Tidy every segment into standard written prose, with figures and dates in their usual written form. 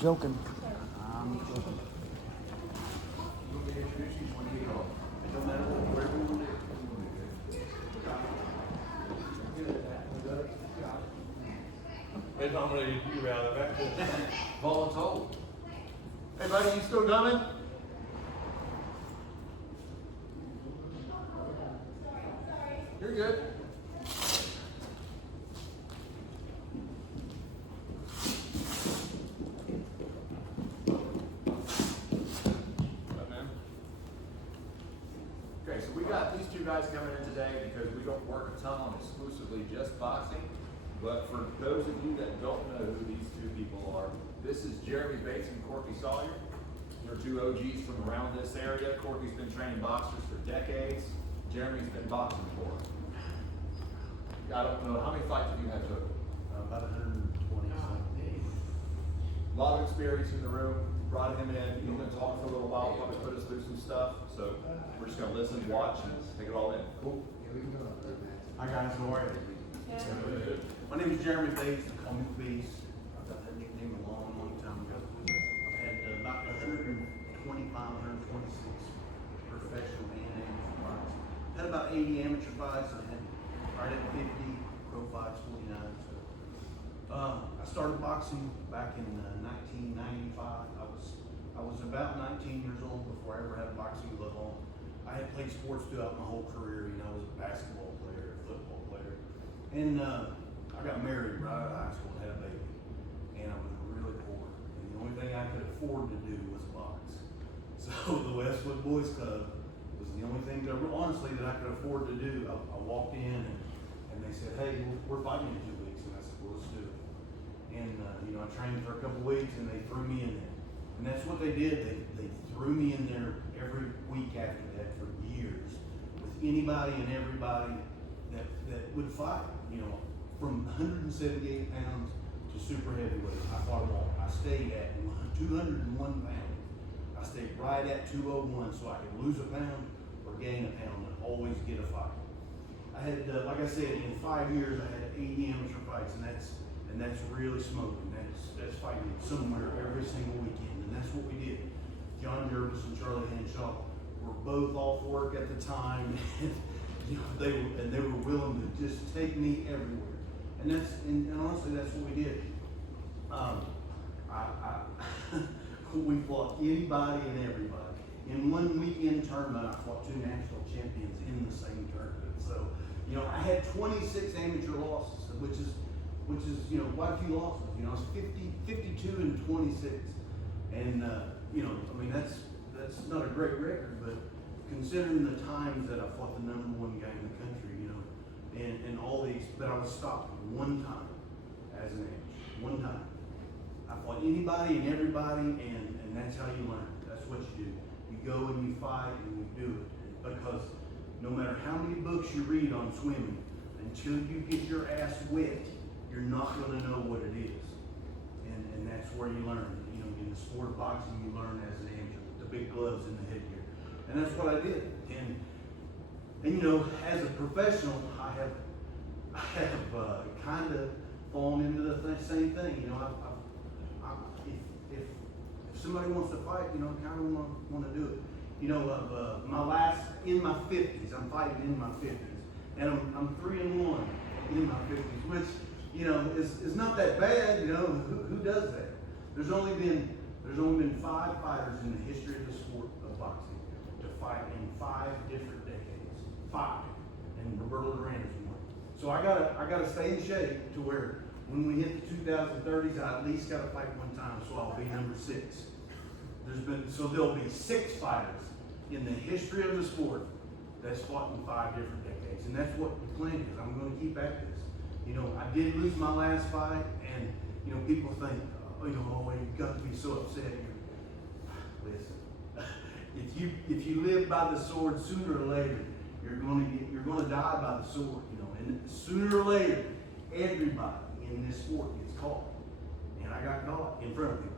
joking. I'm joking. It don't matter where we want to. Hey, Tom, ready to you out back to Ball and told. Hey buddy, you still coming? You're good. Okay, so we got these two guys coming in today because we don't work a ton on exclusively just boxing. But for those of you that don't know who these two people are, this is Jeremy Bates and Corky Salyer. They're two OGs from around this area. Corky's been training boxers for decades. Jeremy's been boxing for. I don't know, how many fights have you had total? About 120 something. A lot of experience in the room. Brought him in. He's going to talk for a little while, probably put us through some stuff. So we're just going to listen, watch, and take it all in. Cool. Hi guys, how are you? Good. My name is Jeremy Bates, they call me the Beast. I've got that nickname a long, long time ago. I've had about 125, 126 professional and amateur fights. Had about 80 amateur fights. I had right at 50 pro fights, 49. So, I started boxing back in 1995. I was about 19 years old before I ever had a boxing glove on. I had played sports throughout my whole career. You know, I was a basketball player, a football player, and I got married right out of high school and had a baby. And I was really poor. And the only thing I could afford to do was box. So the Westwood Boys Club was the only thing that, honestly, that I could afford to do. I walked in and they said, hey, we're fighting in 2 weeks. And I said, well, let's do it. And, you know, I trained for a couple weeks and they threw me in there. And that's what they did. They threw me in there every week after that for years with anybody and everybody that would fight, you know, from 178 pounds to super heavyweight. I fought them all. I stayed at 201 pounds. I stayed right at 201 so I could lose a pound or gain a pound and always get a fight. I had, like I said, in 5 years I had 80 amateur fights, and that's really smoking. That's fighting somewhere every single weekend, and that's what we did. John Jervis and Charlie Henshaw were both off work at the time, and you know, they were willing to just take me everywhere. And honestly, that's what we did. We fought anybody and everybody. In one weekend tournament, I fought 2 national champions in the same tournament. So, you know, I had 26 amateur losses, which is, you know, quite a few losses. You know, I was 52 and 26. And, you know, I mean, that's not a great record, but considering the times that I fought the #1 guy in the country, you know, and all these, but I was stopped one time as an amateur, one time. I fought anybody and everybody, and that's how you learn. That's what you do. You go and you fight and you do it. Because no matter how many books you read on swimming, until you get your ass wet, you're not going to know what it is. And that's where you learn. You know, in the sport of boxing, you learn as an amateur with the big gloves and the headgear. And that's what I did. And you know, as a professional, I have kind of fallen into the same thing. You know, if somebody wants to fight, you know, I kind of want to do it. You know, in my 50s, I'm fighting in my 50s, and I'm 3-1 in my 50s, which, you know, is not that bad. You know, who does that? There's only been 5 fighters in the history of the sport of boxing to fight in 5 different decades. 5, and Roberto Duran is one. So I gotta stay in shape to where when we hit the 2030s, I at least gotta fight one time, so I'll be number 6. There'll be 6 fighters in the history of the sport that's fought in 5 different decades, and that's what the plan is. I'm going to keep at this. You know, I did lose my last fight, and you know, people think, oh, you know, oh, you've got to be so upset. Listen, if you live by the sword, sooner or later, you're going to die by the sword. You know, and sooner or later, everybody in this sport gets caught, and I got caught in front of people.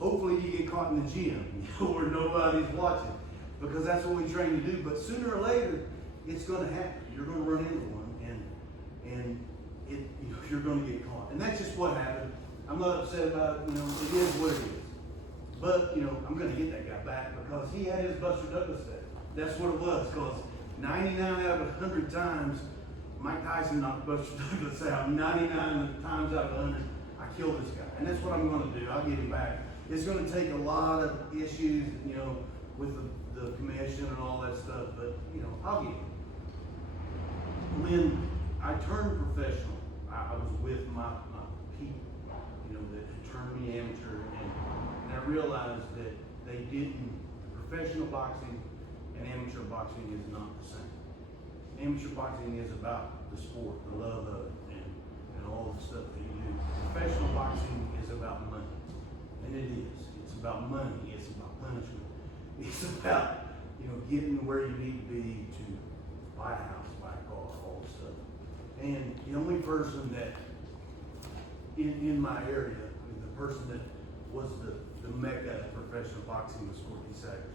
Hopefully you get caught in the gym, you know, where nobody's watching, because that's what we train to do. But sooner or later, it's going to happen. You're going to run into one, and you know, you're going to get caught. And that's just what happened. I'm not upset about it. You know, it is what it is. But, you know, I'm gonna get that guy back because he had his Buster Douglas day. That's what it was, because 99 out of 100 times, Mike Tyson knocked Buster Douglas out. 99 times out of 100, I killed this guy. And that's what I'm gonna do. I'll get him back. It's gonna take a lot of issues, you know, with the commission and all that stuff, but, you know, I'll get him. When I turned professional, I was with my people, you know, that had turned me amateur, and I realized that they didn't, professional boxing and amateur boxing is not the same. Amateur boxing is about the sport, the love of it, and all the stuff that you do. Professional boxing is about money, and it is. It's about money, it's about punishment. It's about, you know, getting where you need to be to buy a house, buy a car, all this stuff. And the only person that, in my area, the person that was the mecca of professional boxing was Corky Salyer.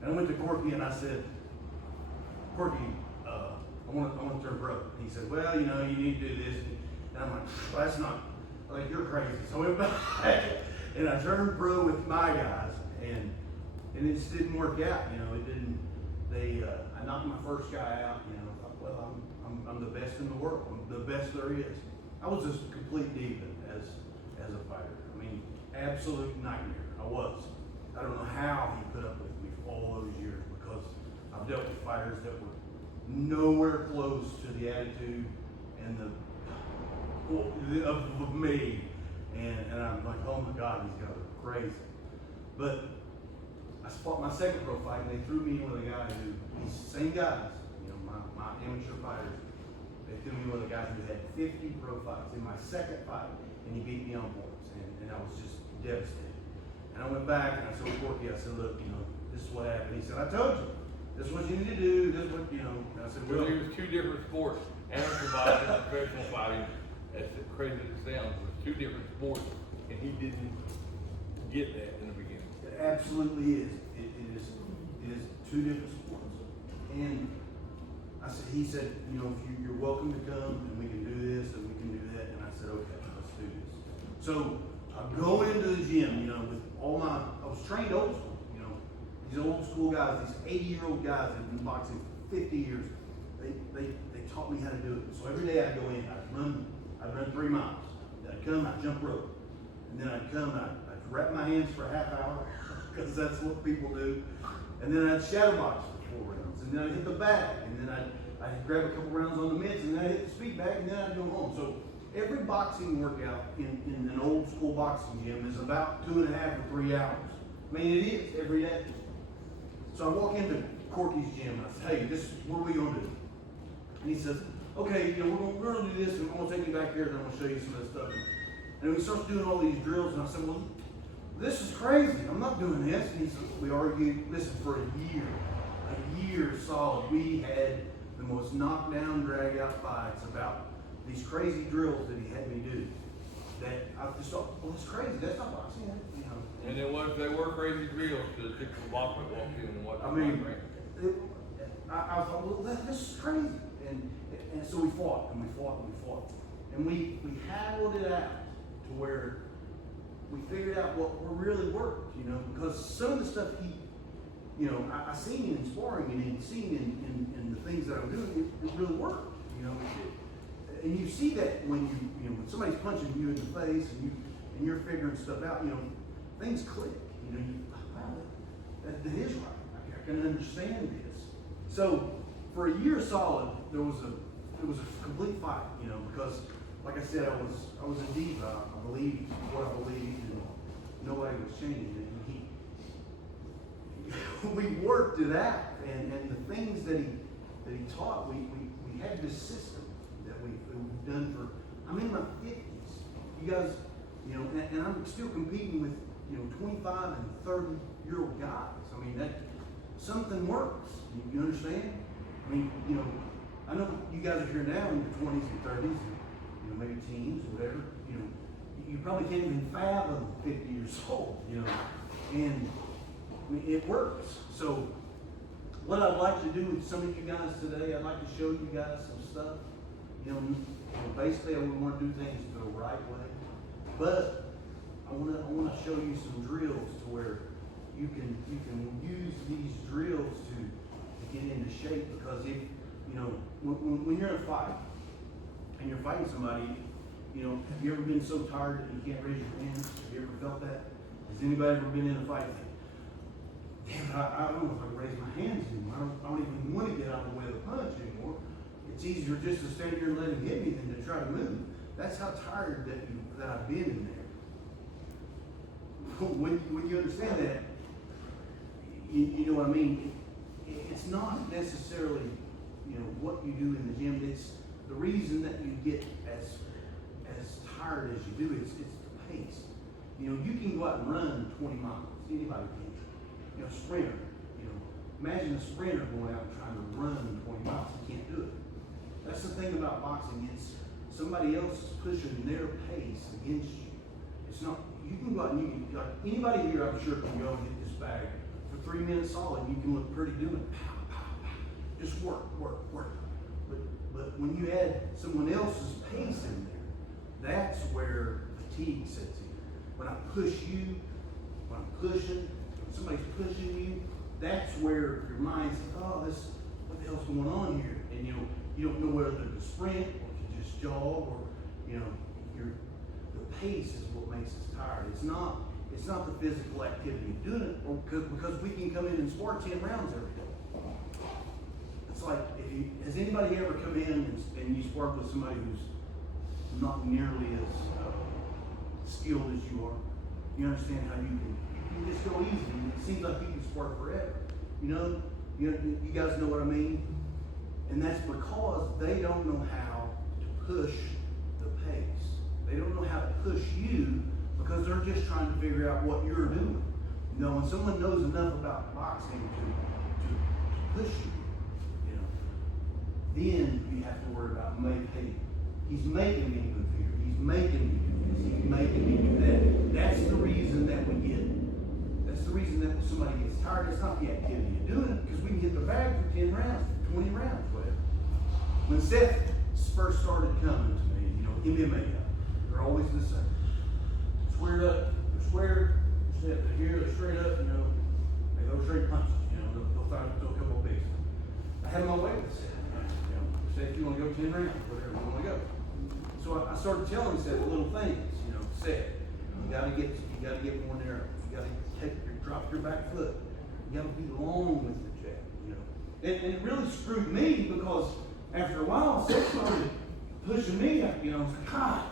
And I went to Corky and I said, Corky, I want to turn pro. And he said, well, you know, you need to do this. And I'm like, well, that's not, like, you're crazy. So I went back and I turned pro with my guys, and it just didn't work out. You know, it didn't. I knocked my first guy out. You know, I thought, well, I'm the best in the world. I'm the best there is. I was just a complete diva as a fighter. I mean, absolute nightmare. I was. I don't know how he put up with me for all those years, because I've dealt with fighters that were nowhere close to the attitude and of me, and I'm like, oh my God, these guys are crazy. But I fought my second pro fight, and they threw me in with a guy who, these same guys, you know, my amateur fighters, they threw me in with a guy who had 50 pro fights in my second fight, and he beat me on points, and I was just devastated. And I went back and I told Corky, I said, look, you know, this is what happened. He said, I told you, this is what you need to do, this is what, you know. And I said, Well, well, it was two different sports, amateur boxing and professional fighting. As crazy as it sounds, it was two different sports, and he didn't get that in the beginning. it absolutely is. It is two different sports. And he said, you know, you're welcome to come, and we can do this, and we can do that. And I said, okay, let's do this. So I go into the gym, you know, with all I was trained old school, you know, these old school guys, these 80-year-old guys that have been boxing 50 years, they taught me how to do it. So every day I'd go in, I'd run 3 miles. Then I'd come, I'd jump rope. And then I'd come, I'd wrap my hands for a half hour, because that's what people do. And then I'd shadow box for 4 rounds. And then I'd hit the bag. And then I'd grab a couple rounds on the mitts, and then I'd hit the speed bag, and then I'd go home. So every boxing workout in an old school boxing gym is about 2.5 to 3 hours. I mean, it is every day. So I walk into Corky's gym, and I say, hey, this is what are we gonna do? And he says, okay, you know, we're gonna do this, and we're gonna take you back here, and I'm gonna show you some of this stuff. And we start doing all these drills, and I said, well, this is crazy. I'm not doing this. And he said, we argued, listen, for a year solid, we had the most knockdown, drag out fights about these crazy drills that he had me do. That I just thought, well, it's crazy. That's not boxing, you know. And they were crazy drills, because the boxer walked in and watched. I mean, I thought, well, this is crazy. And so we fought, and we fought, and we fought. And we handled it out to where we figured out what really worked, you know, because some of the stuff you know, I seen in sparring and seen in the things that I'm doing, it really worked, you know. And you see that when you know, when somebody's punching you in the face and you're figuring stuff out, you know, things click, you know, wow, that is right. I can understand this. So for a year solid, it was a complete fight, you know, because like I said, I was a diva. I believed what I believed, and nobody was changing it. And we worked it out, and the things that he taught, we had this system that we've done for. I'm in my 50s. You guys, you know, and I'm still competing with, you know, 25 and 30-year-old guys. I mean, that something works. You understand? I mean, you know, I know you guys are here now in your 20s and 30s, and, you know, maybe teens or whatever. You know, you probably can't even fathom 50 years old. You know, and I mean, it works. So, what I'd like to do with some of you guys today, I'd like to show you guys some stuff. You know, basically, we want to do things the right way. But I wanna show you some drills to where you can use these drills to get into shape, because if, you know, when you're in a fight and you're fighting somebody, you know, have you ever been so tired that you can't raise your hands? Have you ever felt that? Has anybody ever been in a fight and think, damn, I don't know if I can raise my hands anymore. I don't even want to get out of the way of the punch anymore. It's easier just to stand here and let him hit me than to try to move. That's how tired that I've been in there. When you understand that, you know what I mean? It's not necessarily, you know, what you do in the gym. It's the reason that you get as tired as you do. It's the pace. You know, you can go out and run 20 miles. Anybody can. You know, sprinter. You know, imagine a sprinter going out and trying to run 20 miles. You can't do it. That's the thing about boxing. It's somebody else is pushing their pace against you. It's not. You can go out and you can, like, anybody here, I'm sure, can go and hit this bag for 3 minutes solid. You can look pretty doing it. Pow, pow, pow. Just work. But when you add someone else's pace in there, that's where fatigue sets in. When I push you, when I'm pushing, when somebody's pushing you, that's where your mind says, oh, what the hell's going on here? And you know, you don't know whether to sprint or to just jog, or, you know, the pace is what makes us tired. It's not the physical activity of doing it, or because we can come in and spar 10 rounds every day. It's like, has anybody ever come in and you sparred with somebody who's not nearly as skilled as you are? You understand how you can just go easy. It seems like you can spar forever. You guys know what I mean? And that's because they don't know how to push the pace. They don't know how to push you because they're just trying to figure out what you're doing. You know, when someone knows enough about boxing to push you, you know, then you have to worry about making. He's making me move here. He's making me do this. He's making me do that. That's the reason that we get it. That's the reason that somebody gets tired. It's not the activity of doing it, because we can hit the bag for 10 rounds, 20 rounds, whatever. When Seth first started coming to me, you know, MMA guys, they're always the same. Squared up, they're squared, they're here, they're straight up, you know, they throw straight punches, you know, they'll throw a couple of bigs. I had my way with Seth. You know, Seth, you want to go 10 rounds, whatever you want to go. So I started telling Seth little things, you know, Seth, you gotta get more narrow. You gotta drop your back foot. You gotta be long with the jab, you know. And it really screwed me, because after a while, Seth started pushing me, you know, I was like, God,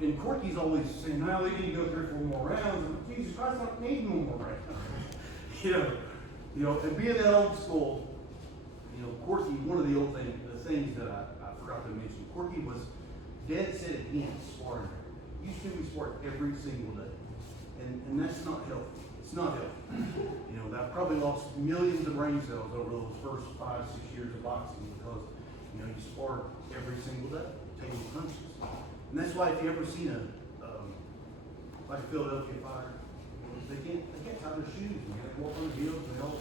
and Corky's always saying, now they need to go 3 or 4 more rounds. I'm like, Jesus Christ, I don't need no more rounds. you know, and being that old school, you know, Corky, one of the things that I forgot to mention, Corky was dead set against sparring. Used to be sparred every single day. And that's not healthy. It's not healthy. You know, I probably lost millions of brain cells over those first 5-6 years of boxing, because, you know, you sparred every single day, taking punches. And that's why if you ever seen like a Philadelphia fighter, they can't tie their shoes. They have to walk on the heels, and they all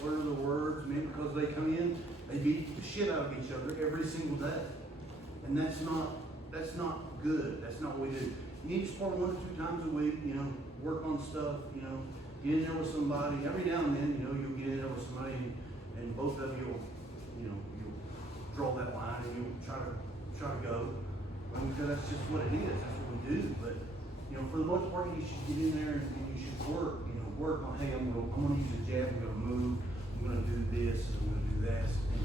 slur the words, man, because they come in, they beat the shit out of each other every single day. And that's not good. That's not what we do. You need to spar 1 or 2 times a week, you know, work on stuff, you know, get in there with somebody. Every now and then, you know, you'll get in there with somebody, and both of you will, you know, you'll draw that line, and you'll try to go. Because that's just what it is. That's what we do. But, you know, for the most part, you should get in there and you should work. You know, work on, hey, I'm gonna use a jab. I'm gonna move. I'm gonna do this. I'm gonna do that. And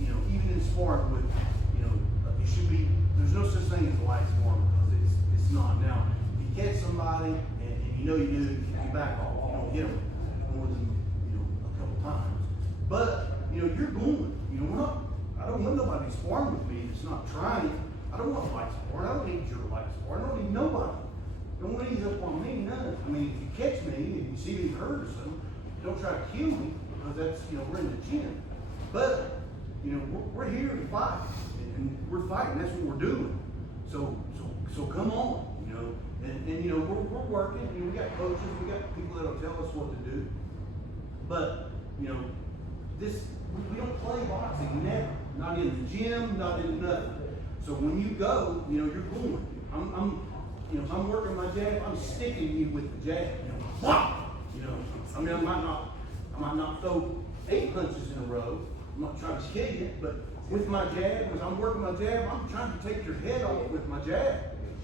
you know, even in sparring with, you know, it should be. There's no such thing as a light sparring, because it's not. Now, if you catch somebody and you know you do, you back off. You don't hit them more than, you know, a couple times. But you know, you're going. You know, I don't want nobody sparring with me that's not trying. I don't want light sport. I don't need your light sport. I don't need nobody. Don't ease up on me, none. I mean, if you catch me and you see me hurt or something, don't try to kill me, because that's, you know, we're in the gym. But, you know, we're here to fight, and we're fighting. That's what we're doing. So come on, you know. And you know, we're working. You know, we got coaches. We got people that'll tell us what to do. But, you know, we don't play boxing, never. Not in the gym, not in nothing. So when you go, you know, you're going. you know, if I'm working my jab, I'm sticking you with the jab. You know, whop! You know, I mean, I might not throw 8 punches in a row. I'm not trying to kill you, but with my jab, when I'm working my jab, I'm trying to take your head off with my jab.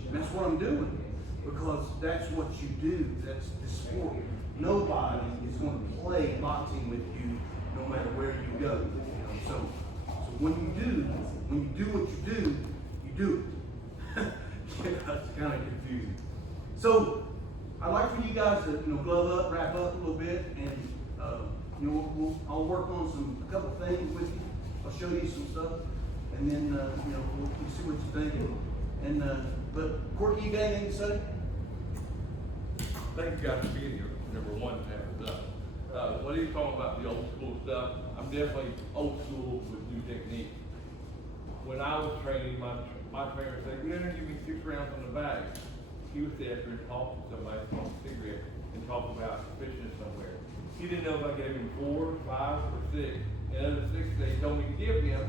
And that's what I'm doing, because that's what you do. That's the sport. Nobody is going to play boxing with you, no matter where you go. You know? So when you do what you do, you do it. That's kind of confusing. So I'd like for you guys to, you know, glove up, wrap up a little bit, and you know, I'll work on a couple things with you. I'll show you some stuff, and then you know, we'll see what you're thinking. And but Corky, you got anything to say? Thank you guys for being here. Number one, to have us. What are you talking about, the old school stuff? I'm definitely old school with new technique. When I was training, my trainer said, "You're gonna give me 6 rounds on the bag." He would sit after and talk to somebody, smoke a cigarette, and talk about fishing somewhere. He didn't know if I gave him 4, 5, or 6. And out of the 6 they told me to give him,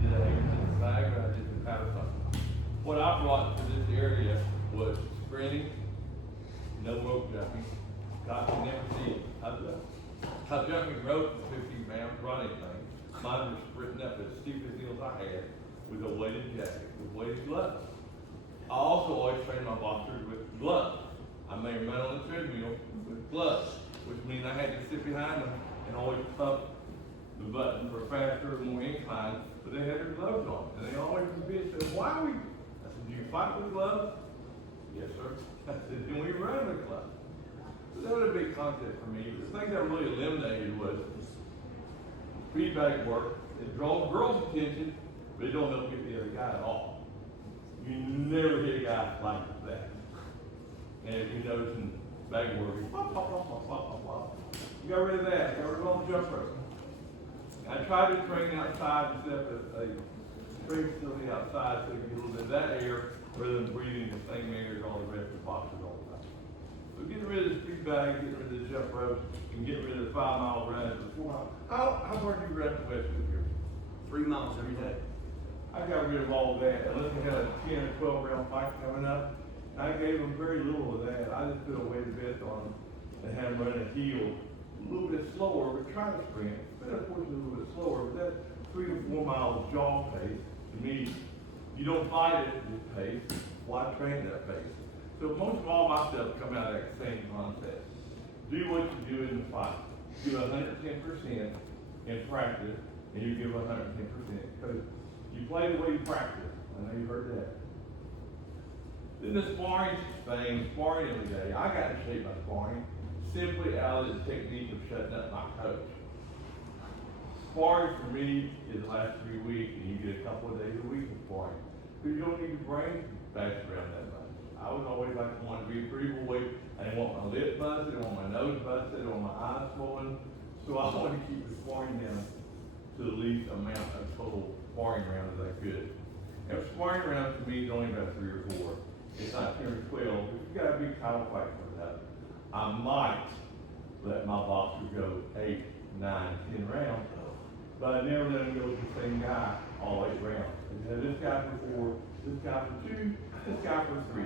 did I give him the bag or I just powder something? What I brought to this area was sprinting, no rope jumping. God can never see it. I jumping rope for 15 pounds, run anything. Mine was sprinting up as steep as heels I had with a weighted jacket, with weighted gloves. I also always train my boxers with gloves. I made them run on the treadmill with gloves, which means I had to sit behind them and always pump the button for faster, more incline, but they had their gloves on. And they always would be said, "Why are we?" I said, "Do you fight with gloves?" "Yes, sir." I said, "Then we run with gloves." So that was a big concept for me. The thing that really eliminated was feedback work. It draws girls' attention, but it don't help get the other guy at all. You never hit a guy like that. And if you notice in bag work, pop, pop, pop, pop, pop, pop, pop. You got rid of that. You got rid of all the jump rope. I tried to train outside and set up a training facility outside so you get a little bit of that air rather than breathing the same air as all the rest of the boxers all the time. So getting rid of the speed bag, getting rid of the jump ropes, and getting rid of the 5-mile runs and 4 mile. How far do you run the west of here? 3 miles every day. I got rid of all that. Unless we had a 10 or 12 round fight coming up, I gave them very little of that. I just put a weighted vest on them and had them run a heel a little bit slower, but try to sprint. But unfortunately a little bit slower. But that 3 to 4 mile jog pace, to me, you don't fight it with pace. Why train that pace? So most of all my stuff come out of that same concept. Do what you do in the fight. Give 110% in practice, and you give 110%. Because you play the way you practice. I know you heard that. Then the sparring thing, sparring every day. I got in shape by sparring simply out of the technique of shutting up my coach. Sparring for me is the last 3 weeks, and you get a couple of days a week of sparring. Because you don't need your brain bashed around that much. I was always like wanting to be pretty weight. I didn't want my lip busted, I didn't want my nose busted, I didn't want my eyes swollen. So I wanted to keep the sparring down to the least amount of total sparring rounds as I could. And sparring rounds to me is only about 3 or 4. It's not 10 or 12, but you got a big title fight coming up. I might let my boxer go 8, 9, 10 rounds, but I never let him go with the same guy all 8 rounds. I had this guy for 4, this guy for 2, this guy for 3.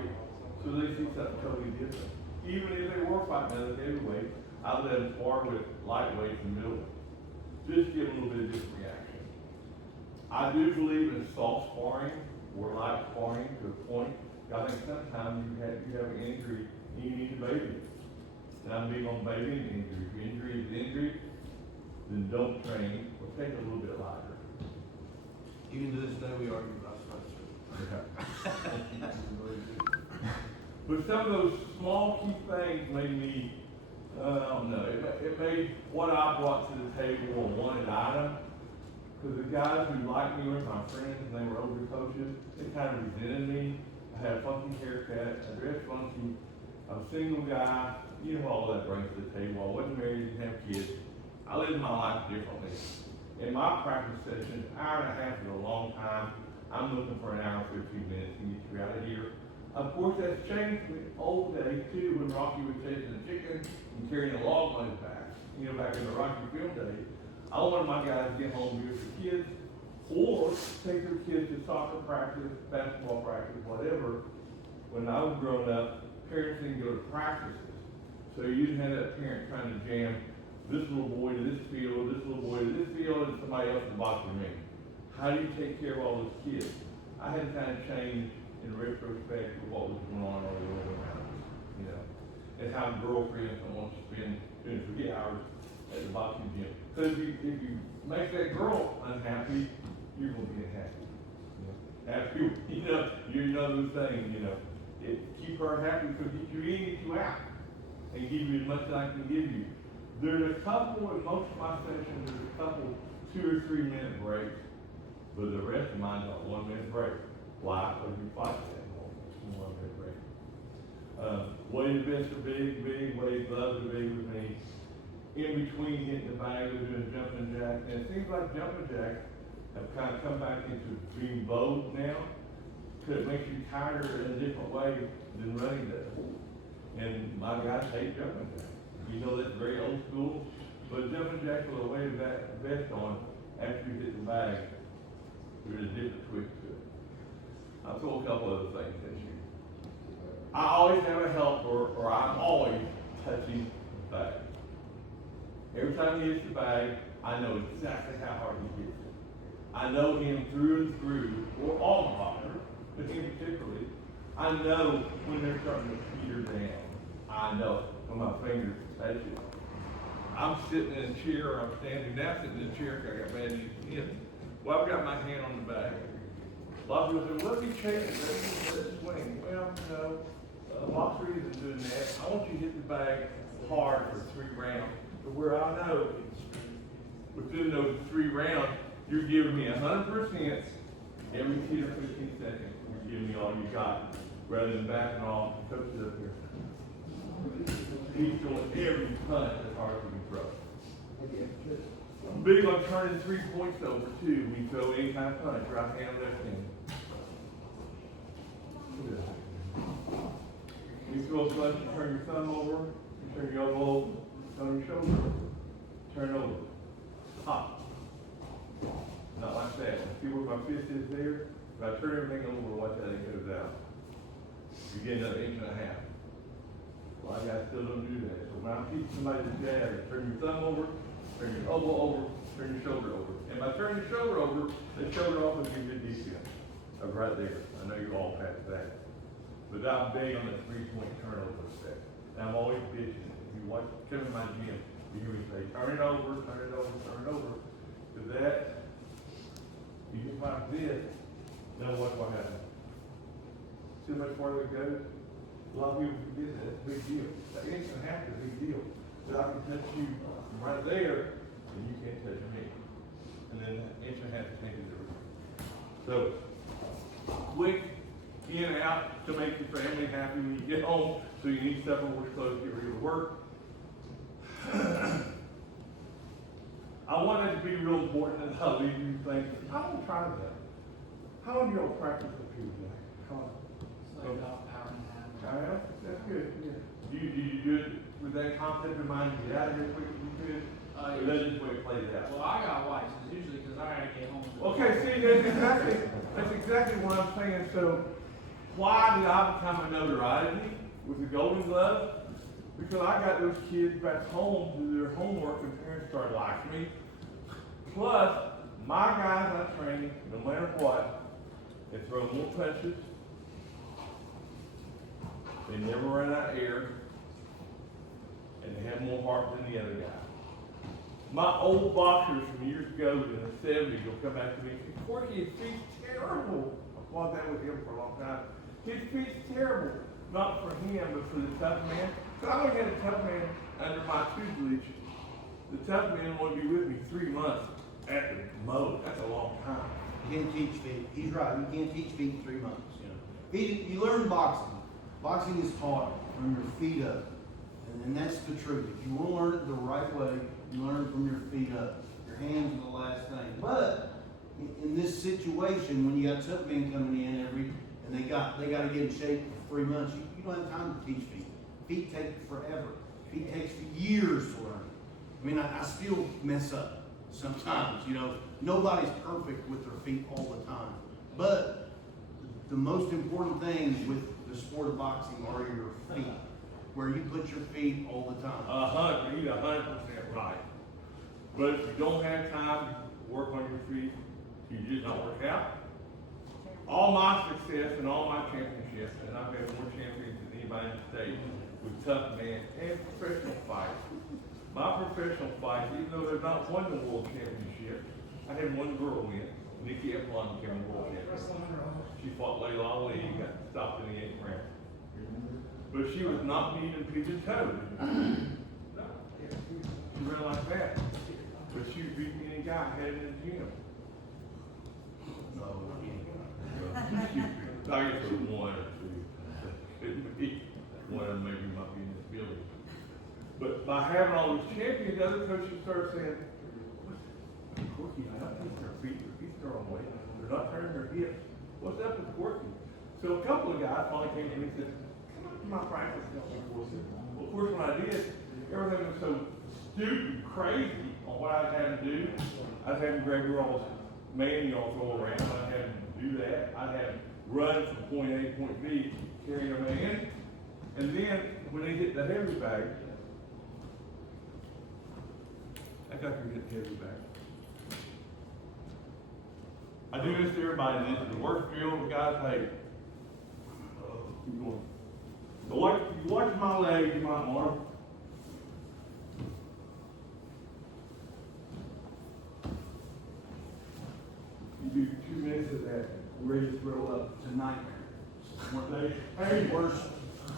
So they see something totally different. Even if they were fighting other heavyweight, I let them spar with lightweight and middleweight. Just give them a little bit of different reaction. I do believe in soft sparring or light sparring to a point. I think sometimes you have an injury and you need to baby it. And I'm big on babying injury. If your injury is injury, then don't train or take it a little bit lighter. Even to this day, we argue about structure. But some of those small key things made me, I don't know, it made what I brought to the table a wanted item. Because the guys who liked me were my friends and they were older coaches, they kind of resented me. I had a funky haircut, I dressed funky, I'm a single guy, you know all that brings to the table. I wasn't married, didn't have kids. I lived my life differently. In my practice session, an hour and a half is a long time. I'm looking for an hour and 15 minutes to get you out of here. Of course, that's changed from the old days too, when Rocky was chasing a chicken and carrying a log on his back. You know, back in the Rocky film days. I wanted my guys to get home with their kids, or take their kids to soccer practice, basketball practice, whatever, when I was growing up, parents didn't go to practices. So you didn't have that parent trying to jam this little boy to this field, this little boy to this field, and somebody else to box with me. How do you take care of all those kids? I had to kind of change in retrospect of what was going on all the way around us, you know. And how girlfriends don't want to spend 3 hours at the boxing gym. Because if you make that girl unhappy, you're going to be unhappy. You know? After you know those things, you know. Keep her happy because get you in, get you out. And give you as much as I can give you. There's a couple, in most of my sessions, there's a couple 2 or 3 minute breaks, but the rest of mine's a 1 minute break. Why? Because you fight that more. 1 minute break. Wade's best are big. Wade's gloves are big with me. In between hitting the bag, we're doing jumping jacks. And it seems like jumping jacks have kind of come back into being vogue now, because it makes you tighter in a different way than running does. And my guys hate jumping jacks. You know that's very old school, but jumping jacks with a weighted vest on after you hit the bag, there's a different twist to it. I'll throw a couple other things at you. I always have a helper, or I'm always touching the bag. Every time he hits the bag, I know exactly how hard he hits it. I know him through and through, or all the boxers, but him particularly. I know when they're starting to peter down. I know it when my fingers touch it. I'm sitting in a chair, or I'm standing now sitting in a chair because I got bad knees. Well, I've got my hand on the bag. A lot of people say, well, if he changes that swing. Well, no, a boxer isn't doing that. I want you to hit the bag hard for 3 rounds. To where I know within those 3 rounds, you're giving me 100% every 10 or 15 seconds. You're giving me all you got, rather than backing off and coach it up here. He's throwing every punch as hard as he can throw. I'm big on turning 3 points over too. We throw any kind of punch, right hand, left hand. You throw a punch, you turn your thumb over, you turn your elbow over, turn your shoulder over, turn over, pop. Not like that. See where my fist is there? If I turn everything over, watch how it goes out. You get another 1.5 inches. A lot of guys still don't do that. So when I teach somebody to jab, turn your thumb over, turn your elbow over, turn your shoulder over. And by turning your shoulder over, the shoulder off will give you a defense. Right there. I know you're all past that. But I'm big on that 3-point turnover step. And I'm always bitching. If you watch, come in my gym, you hear me say, turn it over, turn it over, turn it over. With that, you get like this, then watch what happens. See how much farther it goes? A lot of people forget that. It's a big deal. That instant half is a big deal. But I can touch you from right there, and you can't touch me. And then that instant half changes everything. So, quick in and out to make your family happy when you get home. So you need stuff over clothes to get ready to work. I want it to be real important that I leave you thinking, I don't try that. How long do y'all practice with people today? How long? It's like about an hour and a half. Yeah, that's good. Yeah. Do you do it with that concept in mind to get out of here as quick as you could? Or that's just the way it plays out? Well, I got license usually because I gotta get home. Okay, see, that's exactly what I'm saying. So, why did I become a notoriety with the Golden Glove? Because I got those kids back home to do their homework and parents started liking me. Plus, my guys I train, no matter what, they throw more punches. They never run out of air. And they have more heart than the other guy. My old boxers from years ago in the 70s will come back to me and say, Corky, his feet's terrible. I fought that with him for a long time. His feet's terrible. Not for him, but for the tough man. Because I only had a tough man under my tutelage. The tough man wanted to be with me 3 months at the most. That's a long time. You can't teach feet. He's right. You can't teach feet in 3 months. You learn boxing. Boxing is taught from your feet up. And that's the truth. If you want to learn it the right way, you learn from your feet up. Your hands are the last thing. But in this situation, when you got tough men coming in and they got to get in shape for 3 months, you don't have time to teach feet. Feet take forever. Feet takes years to learn. I mean, I still mess up sometimes. Nobody's perfect with their feet all the time. But the most important thing with the the sport of boxing are your feet, where you put your feet all the time. 100% right. But if you don't have time to work on your feet, you just not work out. All my success and all my championships, and I've had more champions than anybody in the state, with tough man and professional fights. My professional fights, even though they've not won the world championship, I had one girl win. Nikki Eflon became a world champion. She fought Layla Ali and got stopped in the 8th round. But she was not me even pigeon toed. She ran like that. But she would beat any guy I had in the gym. I guess it was one or two. Couldn't be. One of them maybe might be in this building. But by having all these champions, the other coaches started saying, Corky, they're not taking their feet, their feet are on weight. They're not turning their hips. What's up with Corky? So a couple of guys finally came to me and said, come up to my practice. Well, of course, when I did, everything was so stupid, crazy on what I was having to do. I was having Greg Rawls manual throw around. I had him do that. I had him run from point A to point B, carrying a man. And then when they hit the heavy bag, I got to hit the heavy bag. I do this to everybody. This is the worst drill the guys hate. Keep going. So you watch my leg and my arm. You do 2 minutes of that, ready to throw up. It's a nightmare. Hey, worst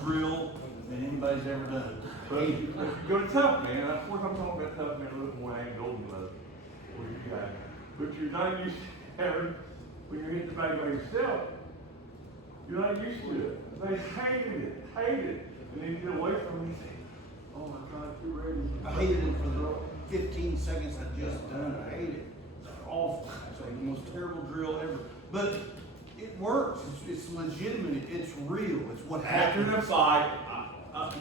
drill that anybody's ever done. But if you go to tough man, of course I'm talking about tough man a little more ain't golden glove. What you got? But you're not used to having, when you're hitting the bag by yourself, you're not used to it. They hated it. And then you get away from it and say, oh my God, you're ready. I hated it for the 15 seconds I just done. I hate it. It's awful. It's like the most terrible drill ever. But it works. It's legitimate. It's real. It's what After happens. the fight,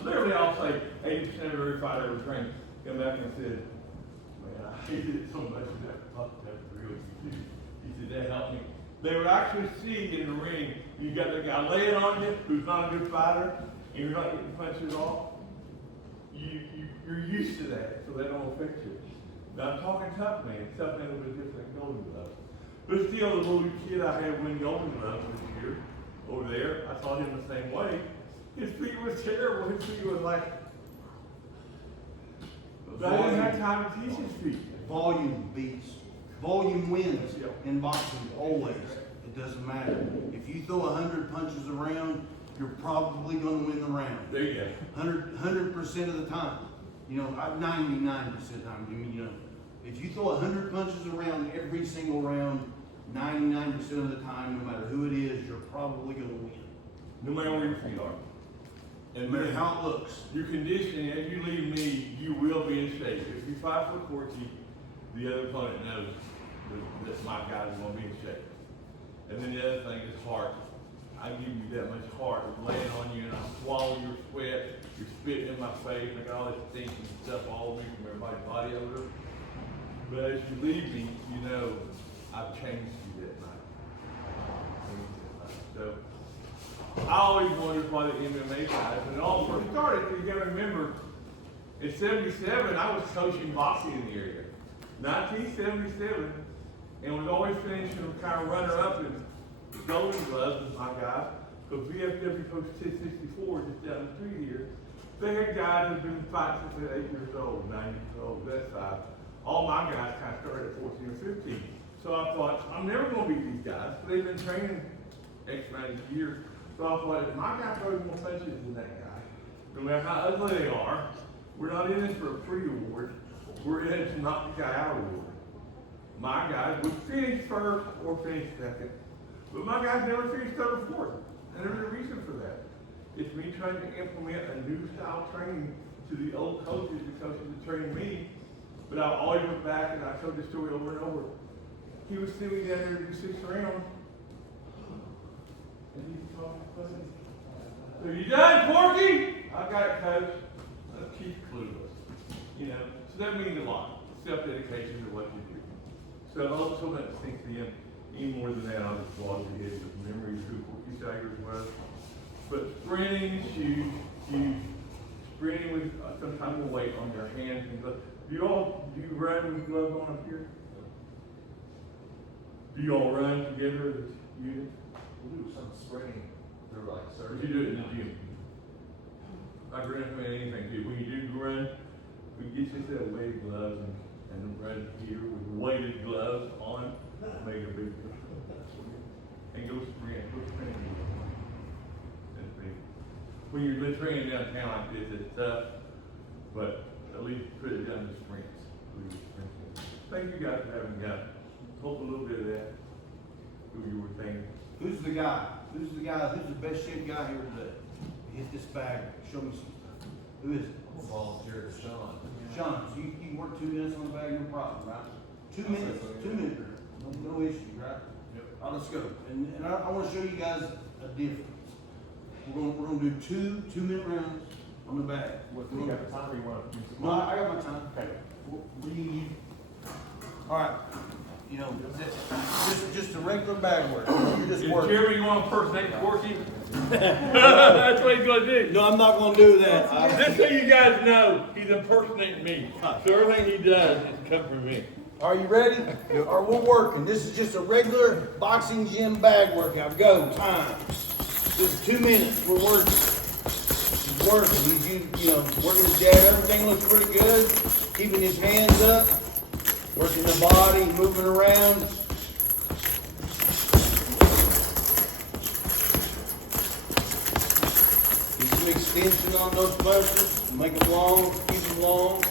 literally I'll say 80% of every fight I ever trained come back and said, man, I hated it so much that drill you do. He said, that helped me. They would actually see in the ring, you got the guy laying on you who's not a good fighter, and you're not getting punches off. You're used to that, so they don't affect you. Now I'm talking tough man. Tough man was different than golden glove. But still, the little kid I had win golden glove this year over there, I saw him the same way. His feet was terrible. His feet was like, but I didn't have time to teach his feet. Volume beats. Volume wins in boxing always. It doesn't matter. If you throw 100 punches around, you're probably going to win the round. There you go. 100% of the time. 99% of the time. If you throw 100 punches around every single round, 99% of the time, no matter who it is, you're probably going to win. No matter where your feet are. And no matter how it looks. Your conditioning, as you leave me, you will be in shape. If you fight for Corky, the other opponent knows that my guy is going to be in shape. And then the other thing is heart. I give you that much heart laying on you, and I swallow your sweat. You're spitting in my face. I got all this stinking stuff all over me from everybody's body odor. But as you leave me, you know I've changed you that night. So I always wondered why the MMA guys, and it all first started, because you gotta remember, in 77, I was coaching boxing in the area. 1977, and was always finishing kind of runner up in golden gloves with my guys, because VFW Coach 1064 just down the street here. They had guys that had been fighting since they're 8 years old, 9 years old, that size. All my guys kind of started at 14 or 15. So I thought, I'm never going to beat these guys. They've been training X amount of years. So I thought, if my guy throws more punches than that guy, no matter how ugly they are, we're not in this for a free award. We're in it to knock the guy out award. My guys would finish first or finish second. But my guys never finished third or fourth. And there's a reason for that. It's me trying to implement a new style training to the old coaches, the coaches that trained me. But I always went back and I told the story over and over. He was sitting down there to do 6 rounds. And he's talking funny. So you done, Corky? I got it, coach. Keep clueless. So that means a lot. Self-dedication to what you do. So also that sinks in any more than that, I'll just log your head with memories of who Corky Salyer was. But sprinting is huge, huge. Sprinting with some kind of weight on your hands and gloves. Do you run with gloves on up here? Do you all run together as a unit? We'll do some sprinting through like Or surgery. do you do it in the gym? I can recommend anything to you. When you do run, we get you a set of weighted gloves and run here with weighted gloves on. Make a big difference. And go sprint. That's big. When you're training downtown like this, it's tough, but at least put it down to sprints. Thank you guys for having me. Hope a little bit of that. Who you were thinking. Who's the guy? Who's the best shape guy here today? Hit this bag, show me some stuff. Who is it? Volunteer to Sean. Sean, so you can work 2 minutes on the bag, no problem, right? 2 minutes, 2 minutes, no issue, right? Yep. All right, let's go. And I want to show you guys a difference. We're gonna do two minute rounds on the bag. You got the time or you want to? No, I got my time. Okay. All right, you know, just a regular bag work. You're just Is working. Jeremy, you want to impersonate Corky? That's what he's gonna do. No, I'm not gonna do that. Just so you guys know, he's impersonating me. So everything he does is come from me. Are you ready? Or we're working. This is just a regular boxing gym bag workout. Go, time. This is 2 minutes. We're working. He's working. He's, you know, working the jab. Everything looks pretty good. Keeping his hands up. Working the body, moving around. Do some extension on those muscles. Make them long, keep them long.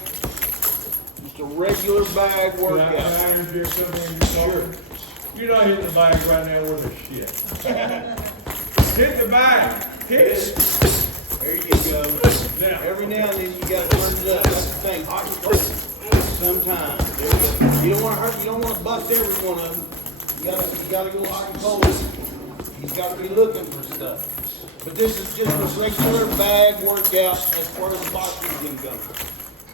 Just a regular bag workout. Can I interject something? Sure. You're not hitting the bag right now with a shit. Hit the bag. Hit it. There you go. Now. Every now and then you gotta turn it up. That's the thing. Hot and cold. Sometimes. There you go. You don't want to hurt. You don't want to bust every one of them. You gotta go hot and cold. He's got to be looking for stuff. But this is just a regular bag workout as far as the boxing gym goes.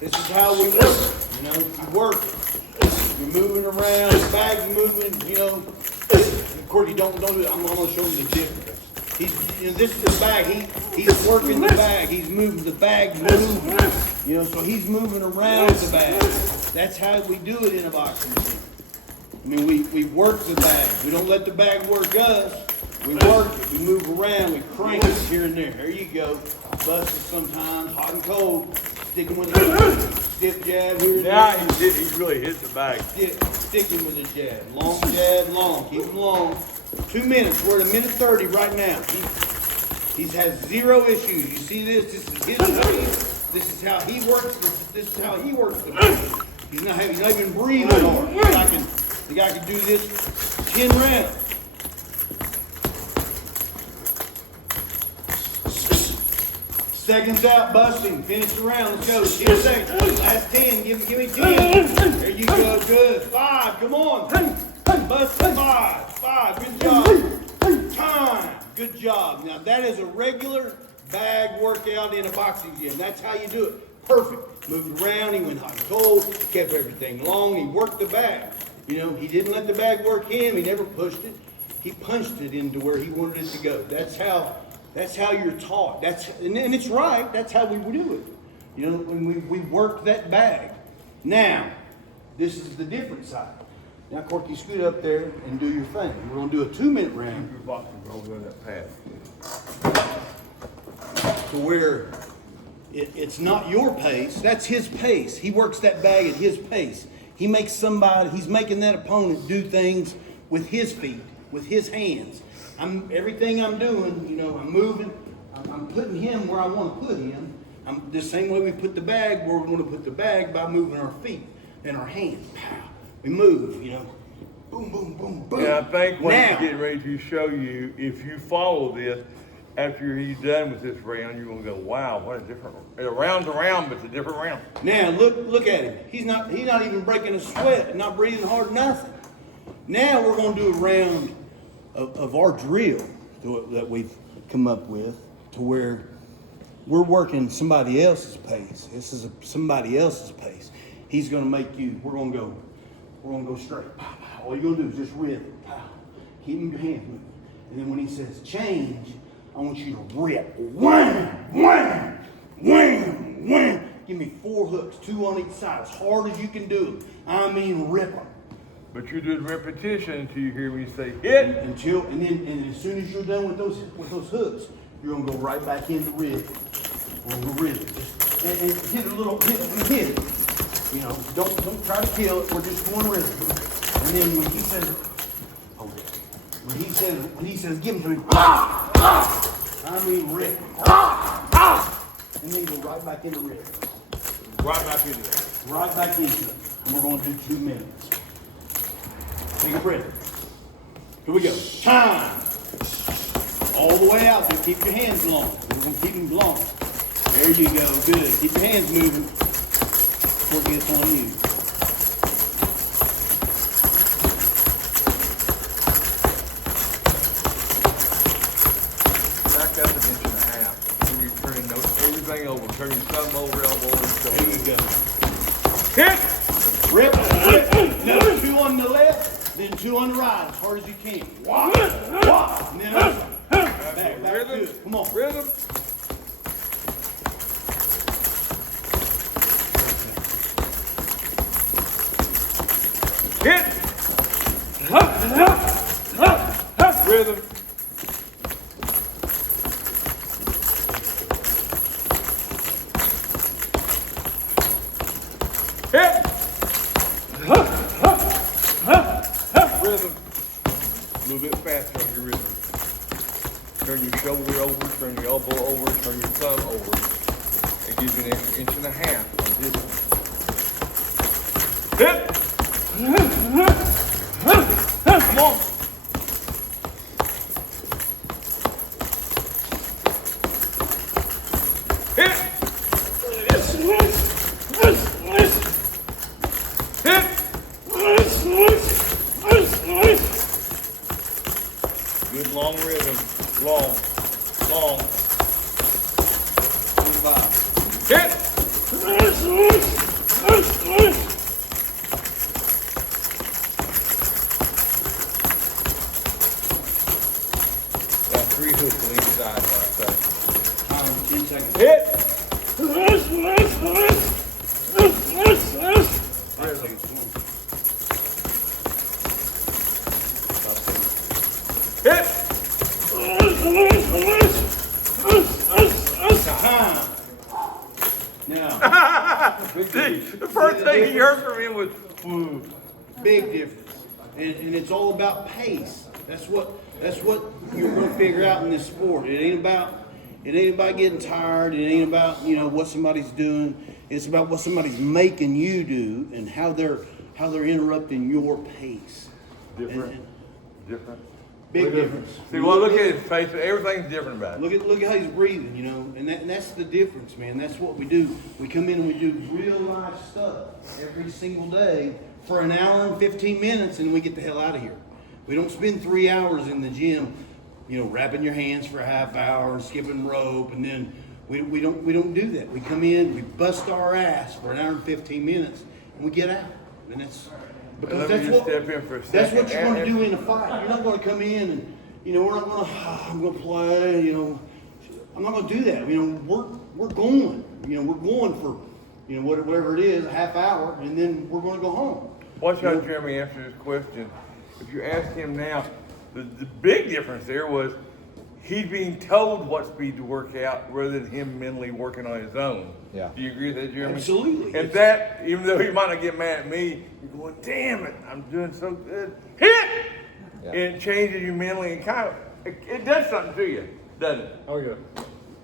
This is how we work it. You know, you work it. You're moving around. The bag's moving. You know. Of course, you don't do it. I'm going to show you the difference. You know, this is the bag. He's working the bag. He's moving the bag, moving. You know, so he's moving around the bag. That's how we do it in a boxing gym. I mean, we work the bag. We don't let the bag work us. We work it. We move around. We crank it here and there. There you go. Bust it sometimes, hot and cold. Sticking with it. Stiff jab here and Now there. he really hit the bag. Sticking with the jab. Long jab, long. Keep them long. 2 minutes. We're at 1:30 right now. He has zero issues. You see this? This is his speed. This is how he works. This is how he works the bag. He's not even breathing hard. The guy can do this 10 rounds. Seconds out, busting. Finish the round. Let's go. 10 seconds. Last 10. Give me 10. There you go. Good. 5. Come on. Bust 5. 5. Good job. Time. Good job. Now that is a regular bag workout in a boxing gym. That's how you do it. Perfect. Moved around. He went hot and cold. Kept everything long. He worked the bag. You know, he didn't let the bag work him. He never pushed it. He punched it into where he wanted it to go. That's how you're taught. And it's right. That's how we do it. You know, when we work that bag. Now, this is the different side. Now, Corky, scoot up there and do your thing. We're going to do a 2 minute round. To where it's not your pace. That's his pace. He works that bag at his pace. He's making that opponent do things with his feet, with his hands. Everything I'm doing, you know, I'm moving. I'm putting him where I want to put him. The same way we put the bag, we're going to put the bag by moving our feet and our hands. Pow. We move, you know. Boom, boom, boom, boom. And I think what Now, he's getting ready to show you, if you follow this, after he's done with this round, you're gonna go, wow, what a different. A round's a round, but it's a different round. Now look at him. He's not even breaking a sweat, not breathing hard, nothing. Now we're going to do a round of our drill that we've come up with, to where we're working somebody else's pace. This is somebody else's pace. He's going to make you. We're going to go straight. Pow, pow. All you're going to do is just rhythm. Pow. Keep your hands moving. And then when he says change, I want you to rip. Wham, wham, wham, wham. Give me 4 hooks, 2 on each side, as hard as you can do them. I mean, rip them. But you do the repetition until you hear me say hit. And as soon as you're done with those hooks, you're gonna go right back in the rib. We're gonna rib it. And hit it a little, hit it. You know, don't try to kill it. We're just going rib it. And then when he says, hold it. When he says, give him to me. I mean, rip. And then go right back in the rib. Right back into that. Right back into it. And we're gonna do 2 minutes. Take a breath. Here we go. Time. All the way out there. Keep your hands long. We're going to keep them long. There you go. Good. Keep your hands moving. Corky, it's on you. Back up 1.5 inches. And you're turning everything over. Turn your thumb over, elbow over, shoulder. There you go. Hit! Rip. Now 2 on the left, then 2 on the right, as hard as you can. Wah, wah. And then over. Back, Rhythm. good. Come on. Rhythm. Hit! Rhythm. Hit! Rhythm. A little bit faster on your rhythm. Turn your shoulder over, turn your elbow over, turn your thumb over. It gives you an extra 1.5 inches on this one. Hit! Come on. Hit! Hit! Good long rhythm. Long. 5. Hit! Got 3 hooks on each side like that. Time, 10 seconds. Hit! Hit! Time. Now, See, the first thing he heard from him was, woo. big difference. And it's all about pace. That's what you're going to figure out in this sport. It ain't about getting tired. It ain't about, what somebody's doing. It's about what somebody's making you do and how they're interrupting your pace. Different. Big difference. See, well, look at his face. Everything's different about it. Look how he's breathing, and that's the difference, man. That's what we do. We come in and we do real life stuff every single day for an hour and 15 minutes, and we get the hell out of here. We don't spend 3 hours in the gym, wrapping your hands for a half hour and skipping rope, and then we don't do that. We come in, we bust our ass for an hour and 15 minutes, and we get out. And that's because Let me just step in for a second. that's what you're going to do in a fight. You're not going to come in and we're not going to. I'm going to play. I'm not going to do that. We're going. We're going for whatever it is, a half hour, and then we're going to go home. Watch how Jeremy answers this question. If you ask him now, the big difference there was he's being told what speed to work out rather than him mentally working on his own. Yeah. Do you agree with that, Jeremy? Absolutely. And that, even though he might not get mad at me, you're going, damn it, I'm doing so good. Hit! Yeah. And it changes you mentally and kind of, it does something to you, doesn't it? Oh, yeah.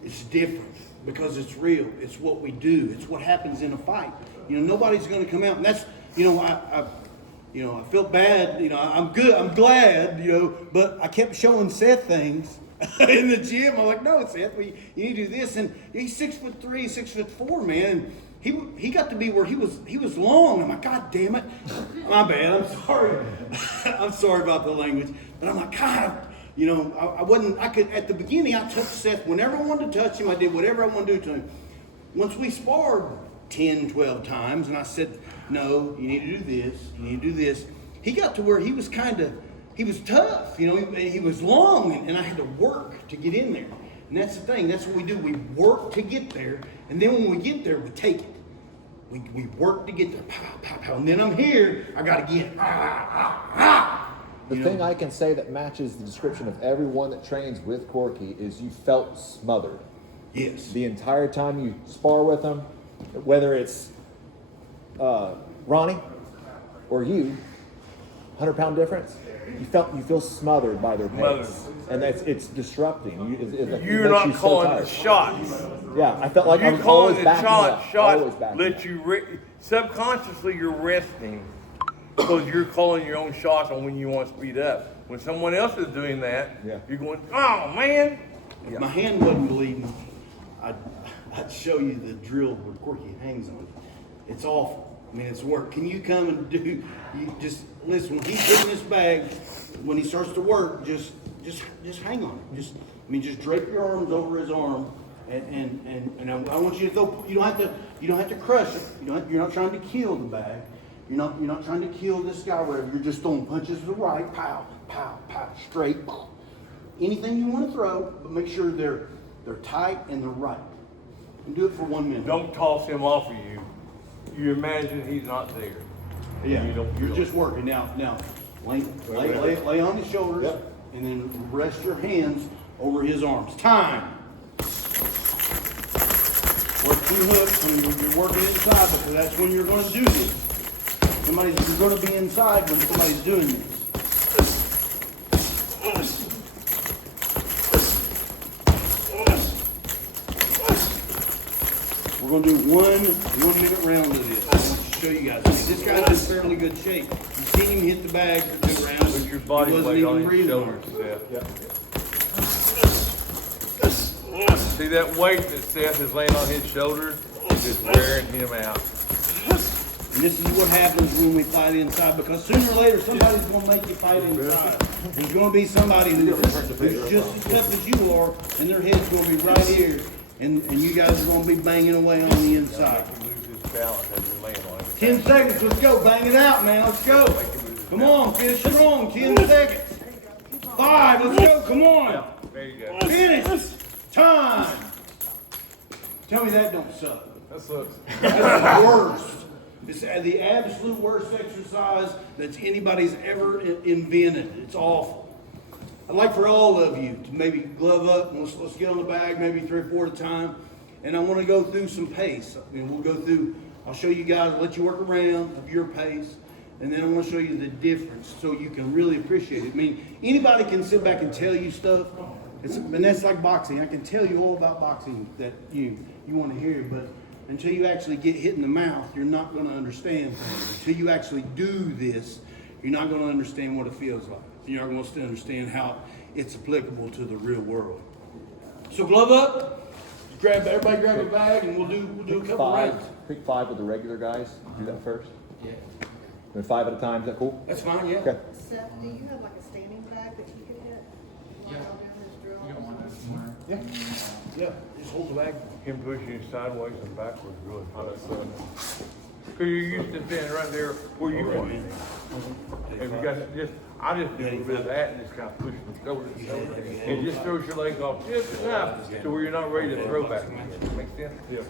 It's different because it's real. It's what we do. It's what happens in a fight. Nobody's going to come out, and that's I felt bad. I'm good. I'm glad. But I kept showing Seth things in the gym. I'm like, no, Seth, you need to do this. And he's 6'3", 6'4", man. He got to be where he was long. I'm like, God damn it, my bad. I'm sorry. I'm sorry about the language. But I'm like, God. I wasn't. I could at the beginning. I touched Seth whenever I wanted to touch him. I did whatever I wanted to do to him. Once we sparred 10, 12 times, and I said, no, you need to do this. You need to do this. He got to where he was tough. He was long, and I had to work to get in there. And that's the thing. That's what we do. We work to get there, and then when we get there, we take it. We work to get there. Pow, pow, pow. And then I'm here. I got to get. The thing I can say that matches the description of everyone that trains with Corky is you felt smothered. Yes. The entire time you spar with them, whether it's Ronnie or you, 100-pound difference, you feel smothered by their pace. And it's disrupting. You're not calling the shots. Yeah, I felt like I You was calling always the backing up. Always shots backing let up. you subconsciously you're resting because you're calling your own shots on when you want to speed up. When someone else is doing that, Yeah. you're going, oh man. If my hand wasn't bleeding, I'd show you the drill where Corky hangs on it. It's awful. I mean, it's work. Can you come and you just listen, when he's in this bag, when he starts to work, just hang on it. Just drape your arms over his arm, and I want you to throw. You don't have to crush it. You're not trying to kill the bag. You're not trying to kill this guy. Whatever. You're just throwing punches to the right, pow, pow, pow, straight. Anything you want to throw, but make sure they're tight and they're right. And do it for 1 minute. Don't toss him off of you. You imagine he's not there. Yeah, You you're just working now. Lay on his shoulders, Yep. and then rest your hands over his arms. Time. Work 2 hooks when you're working inside, because that's when you're going to do this. You're going to be inside when somebody's doing this. We're going to do one minute round of this. I want to show you guys. This guy's in fairly good shape. You've seen him hit the bag for 2 rounds. Put your body He wasn't weight even on his breathing shoulders, hard. Seth. See that weight that Seth is laying on his shoulders is just wearing him out. And this is what happens when we fight inside, because sooner or later somebody's going to make you fight inside. There's going to be somebody who's just as tough as you are, and their head's going to be right here, and you guys are going to be banging away on the inside. He loses his balance as you're laying on him. 10 seconds, let's go. Bang it out, man. Let's go. Come on, finish strong. 10 seconds. 5, let's go. Come on. There you go. Finish. Time. Tell me that don't suck. That sucks. That's the worst. It's the absolute worst exercise that anybody's ever invented. It's awful. I'd like for all of you to maybe glove up and let's get on the bag, maybe 3 or 4 at a time. And I want to go through some pace. I mean, we'll go through, I'll show you guys, let you work around of your pace. And then I want to show you the difference so you can really appreciate it. I mean, anybody can sit back and tell you stuff. And that's like boxing. I can tell you all about boxing that you want to hear, but until you actually get hit in the mouth, you're not going to understand things. Until you actually do this, you're not going to understand what it feels like. You're not going to understand how it's applicable to the real world. So glove up. Everybody grab a bag, and we'll do a couple rounds. Pick 5 with the regular guys. Do that first. Yeah. Then 5 at a time. Is that cool? That's fine, yeah. Okay. Seth, do you have like a standing bag that you could hit? Yeah. While doing this drill? You got one that's somewhere. Yeah, just hold the bag. Him pushing you sideways and backwards really fast. Because you're used to being right there where you want it. If you got I just do a bit of that and just kind of push from shoulder to shoulder. It just throws your legs off just enough to where you're not ready to throw back. Make sense? Yeah.